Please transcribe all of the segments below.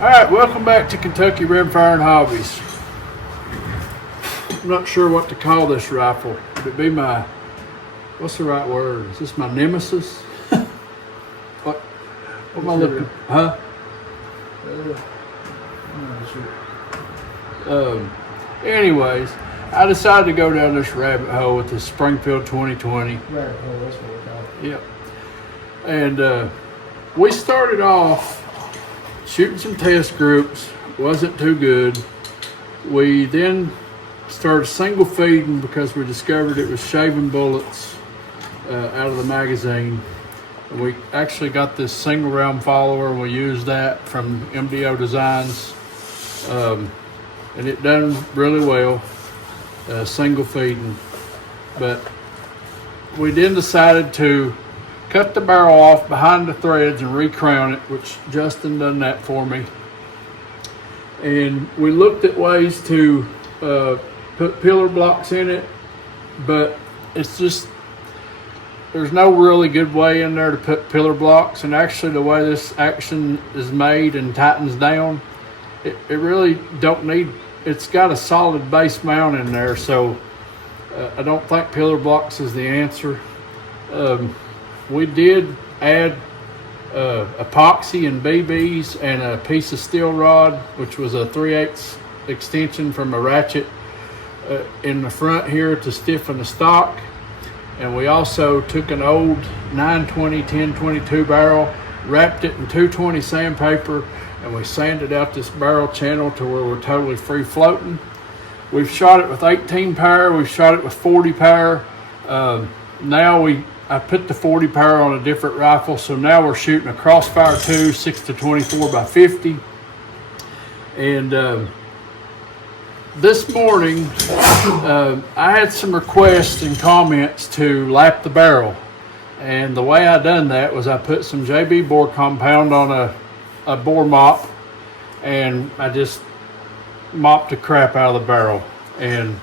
Alright, welcome back to Kentucky Rimfire and Hobbies. I'm not sure what to call this rifle. Would it be my, what's the right word? Is this my nemesis? What am I looking, huh? Anyways, I decided to go down this rabbit hole with this Springfield 2020. Rabbit hole, that's what we call it. Yep. And we started off shooting some test groups. Wasn't too good. We then started single feeding because we discovered it was shaving bullets out of the magazine. And we actually got this single round follower, and we used that from MDO Designs. And it done really well, single feeding. But we then decided to cut the barrel off behind the threads and recrown it, which Justin done that for me. And we looked at ways to put pillar blocks in it, but it's just, there's no really good way in there to put pillar blocks. And actually the way this action is made and tightens down, it really don't need, it's got a solid base mount in there, so I don't think pillar blocks is the answer. We did add epoxy and BBs and a piece of steel rod, which was a 3/8 extension from a ratchet in the front here to stiffen the stock. And we also took an old 920 1022 barrel, wrapped it in 220 sandpaper, and we sanded out this barrel channel to where we're totally free floating. We've shot it with 18 power, we've shot it with 40 power. Now I put the 40 power on a different rifle, so now we're shooting a Crossfire 2 6-24 by 50. And this morning, I had some requests and comments to lap the barrel. And the way I done that was I put some JB bore compound on a bore mop, and I just mopped the crap out of the barrel. And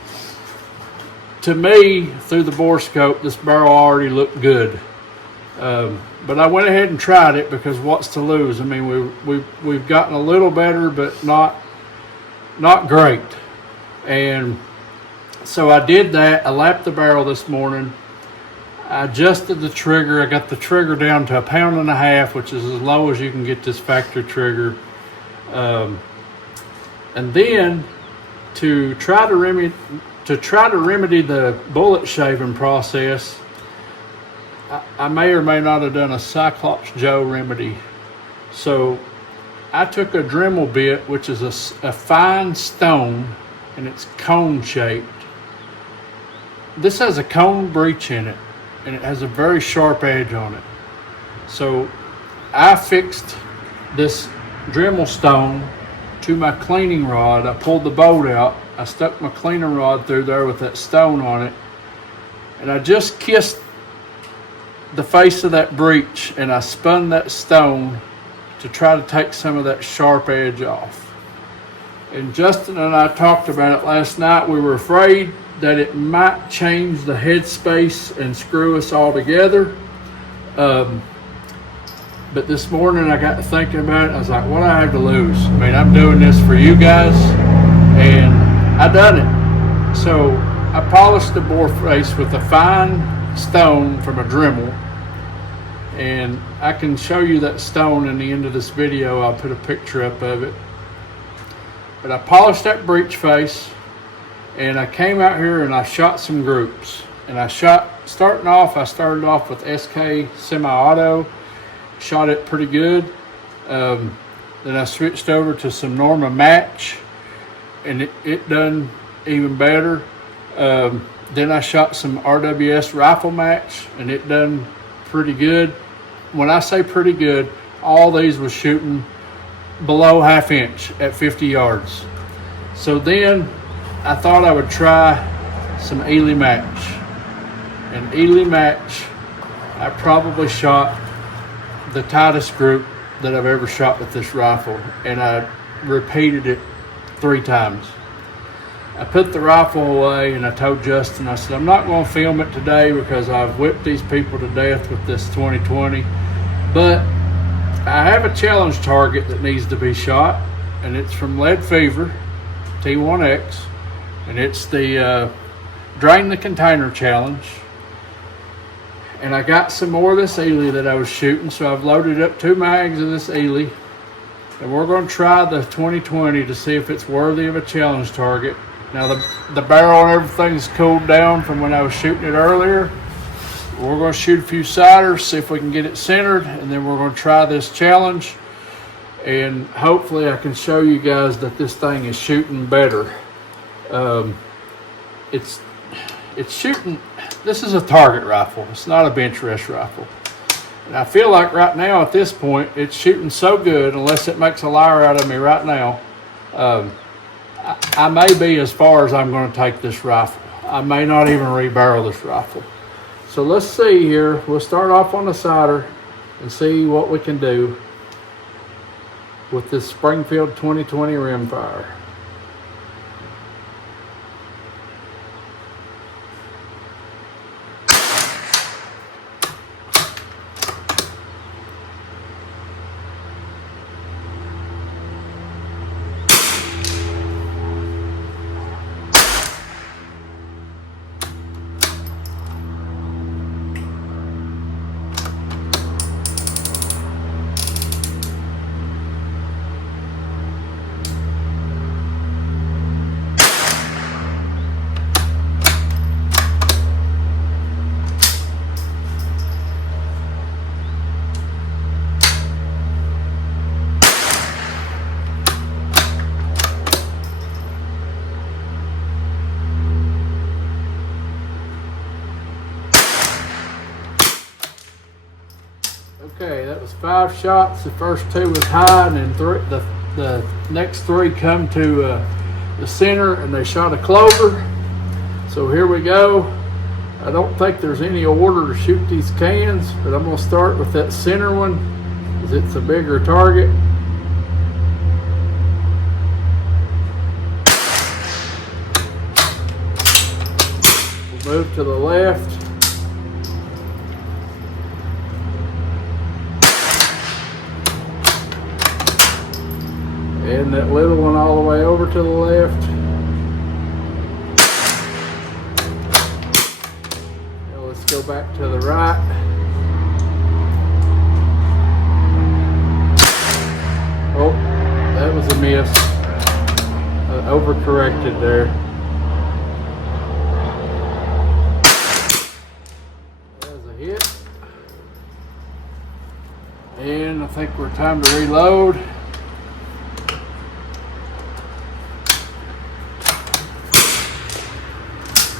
to me, through the bore scope, this barrel already looked good. But I went ahead and tried it because what's to lose? I mean, we've gotten a little better, but not great. And so I did that. I lapped the barrel this morning. I adjusted the trigger. I got the trigger down to 1.5 pounds, which is as low as you can get this factory trigger. And then to try to remedy the bullet shaving process, I may or may not have done a Cyclops Joe remedy. So I took a Dremel bit, which is a fine stone, and it's cone shaped. This has a cone breech in it, and it has a very sharp edge on it. So I fixed this Dremel stone to my cleaning rod. I pulled the bolt out. I stuck my cleaning rod through there with that stone on it, and I just kissed the face of that breech, and I spun that stone to try to take some of that sharp edge off. And Justin and I talked about it last night. We were afraid that it might change the headspace and screw us all together. But this morning I got to thinking about it. I was like, what do I have to lose? I mean, I'm doing this for you guys, and I done it. So I polished the bore face with a fine stone from a Dremel, and I can show you that stone in the end of this video. I'll put a picture up of it. But I polished that breech face, and I came out here and I shot some groups. And I started off with SK semi-auto, shot it pretty good. Then I switched over to some Norma match, and it done even better. Then I shot some RWS rifle match, and it done pretty good. When I say pretty good, all these was shooting below 1/2 inch at 50 yards. So then I thought I would try some Ely match. And Ely match, I probably shot the tightest group that I've ever shot with this rifle, and I repeated it 3 times. I put the rifle away, and I told Justin, I said, I'm not going to film it today because I've whipped these people to death with this 2020, but I have a challenge target that needs to be shot, and it's from Lead Fever, T1X, and it's the Drain the Container Challenge. And I got some more of this Ely that I was shooting, so I've loaded up 2 mags of this Ely, and we're going to try the 2020 to see if it's worthy of a challenge target. Now the barrel and everything's cooled down from when I was shooting it earlier. We're going to shoot a few siders, see if we can get it centered, and then we're going to try this challenge. And hopefully I can show you guys that this thing is shooting better. It's shooting. This is a target rifle. It's not a bench rest rifle. And I feel like right now at this point, it's shooting so good, unless it makes a liar out of me right now. I may be as far as I'm going to take this rifle. I may not even rebarrel this rifle. So let's see here. We'll start off on the cider and see what we can do with this Springfield 2020 Rimfire. Okay, that was 5 shots. The first 2 was high, and then the next 3 come to the center, and they shot a clover. So here we go. I don't think there's any order to shoot these cans, but I'm going to start with that center one, because it's a bigger target. We'll move to the left. And that little one all the way over to the left. Now let's go back to the right. Oh, that was a miss. I overcorrected there. That was a hit. And I think we're time to reload.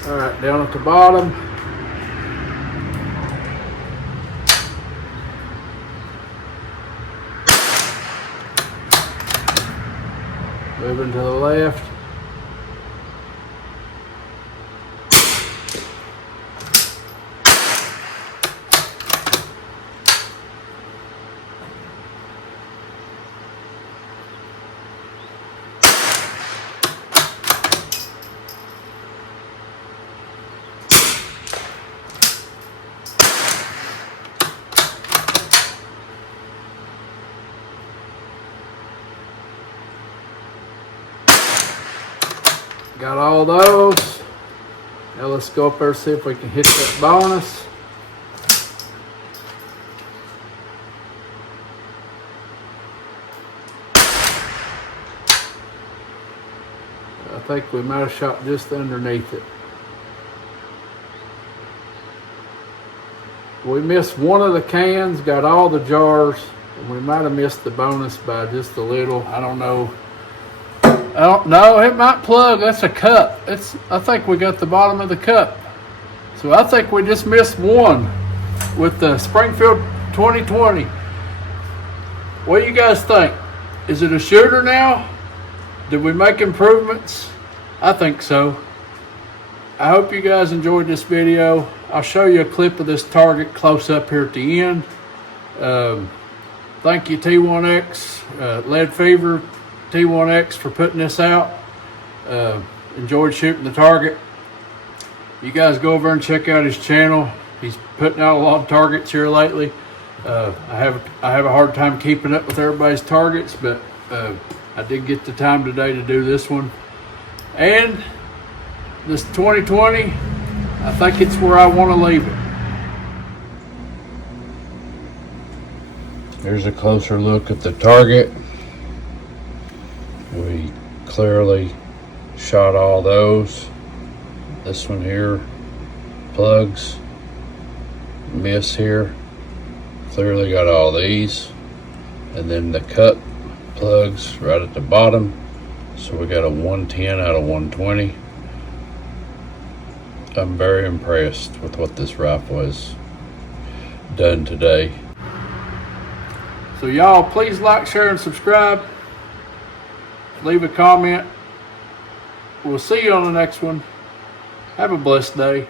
All right, down at the bottom. Moving to the left. Got all those. Now let's go up there and see if we can hit that bonus. I think we might have shot just underneath it. We missed one of the cans, got all the jars, and we might have missed the bonus by just a little. I don't know. No, it might plug. That's a cup. I think we got the bottom of the cup. So I think we just missed one with the Springfield 2020. What do you guys think? Is it a shooter now? Did we make improvements? I think so. I hope you guys enjoyed this video. I'll show you a clip of this target close up here at the end. Thank you T1X, Lead Fever, T1X for putting this out. Enjoyed shooting the target. You guys go over and check out his channel. He's putting out a lot of targets here lately. I have a hard time keeping up with everybody's targets, but I did get the time today to do this one. And this 2020, I think it's where I want to leave it. Here's a closer look at the target. We clearly shot all those. This one here, plugs, miss here. Clearly got all these. And then the cut plugs right at the bottom. So we got a 110 out of 120. I'm very impressed with what this rifle has done today. So y'all, please like, share, and subscribe. Leave a comment. We'll see you on the next one. Have a blessed day.